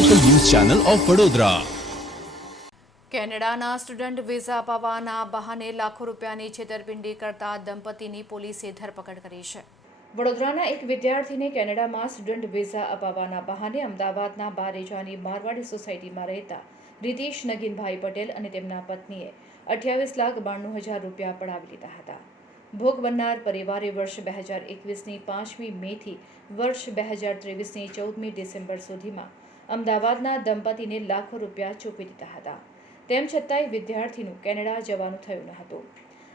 Channel of Vadodara કેનેડાના student visa અપાવવાના બહાને લાખો રૂપિયાની છેતરપિંડી કરતા દંપતીની પોલીસે ધરપકડ કરી છે. વડોદરાના એક વિદ્યાર્થીને કેનેડામાં સ્ટુડન્ટ વિઝા અપાવવાના બહાને અમદાવાદના બારેજાની મારવાડી સોસાયટીમાં રહેતા રીતેશ નગીનભાઈ પટેલ અને તેમના પત્નીએ અઠ્યાવીસ લાખ બાણું હજાર રૂપિયા પડાવી લીધા હતા. ભોગ બનનાર પરિવારે વર્ષ બે હજાર એકવીસની પાંચમી મેથી, વર્ષ બે હજાર ત્રેવીસની ચૌદમી ડિસેમ્બર સુધીમાં અમદાવાદના દંપતીને લાખો રૂપિયા ચૂકવી દીધા હતા. તેમ છતાંય વિદ્યાર્થીનું કેનેડા જવાનું થયું ન હતું.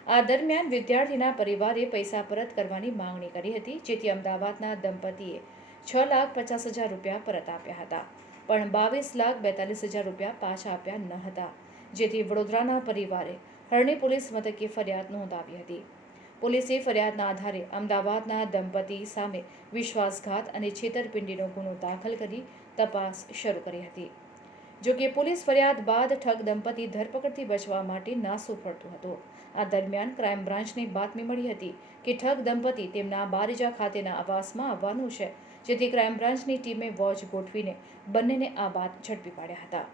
આ દરમિયાન વિદ્યાર્થીના પરિવારે પૈસા પરત કરવાની માંગણી કરી હતી, જેથી અમદાવાદના દંપતીએ છ લાખ પચાસ હજાર રૂપિયા પરત આપ્યા હતા. પણ બાવીસ લાખ બેતાલીસ હજાર રૂપિયા પાછા આપ્યા ન હતા, જેથી વડોદરાના પરિવારે હરણી પોલીસ મથકે ફરિયાદ નોંધાવી હતી. પોલીસે ફરિયાદના આધારે અમદાવાદના દંપતી સામે વિશ્વાસઘાત અને છેતરપિંડીનો ગુનો દાખલ કરી તપાસ શરૂ કરી હતી. જો કે પોલીસ ફરિયાદ બાદ ઠગ દંપતી ધરપકડથી બચવા માટે નાસું ફરતું હતું. આ દરમિયાન ક્રાઇમ બ્રાન્ચને બાતમી મળી હતી કે ઠગ દંપતી તેમના બારેજા ખાતેના આવાસમાં આવવાનું છે, જેથી ક્રાઇમ બ્રાન્ચની ટીમે વોચ ગોઠવીને બંનેને આ વાત ઝડપી પાડ્યા હતા.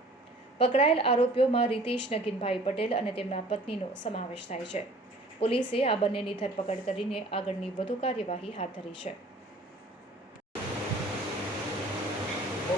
પકડાયેલ આરોપીઓમાં રીતેશ નગીનભાઈ પટેલ અને તેમના પત્નીનો સમાવેશ થાય છે. પોલીસે આ બંનેની ધરપકડ કરીને આગળની વધુ કાર્યવાહી હાથ ધરી છે.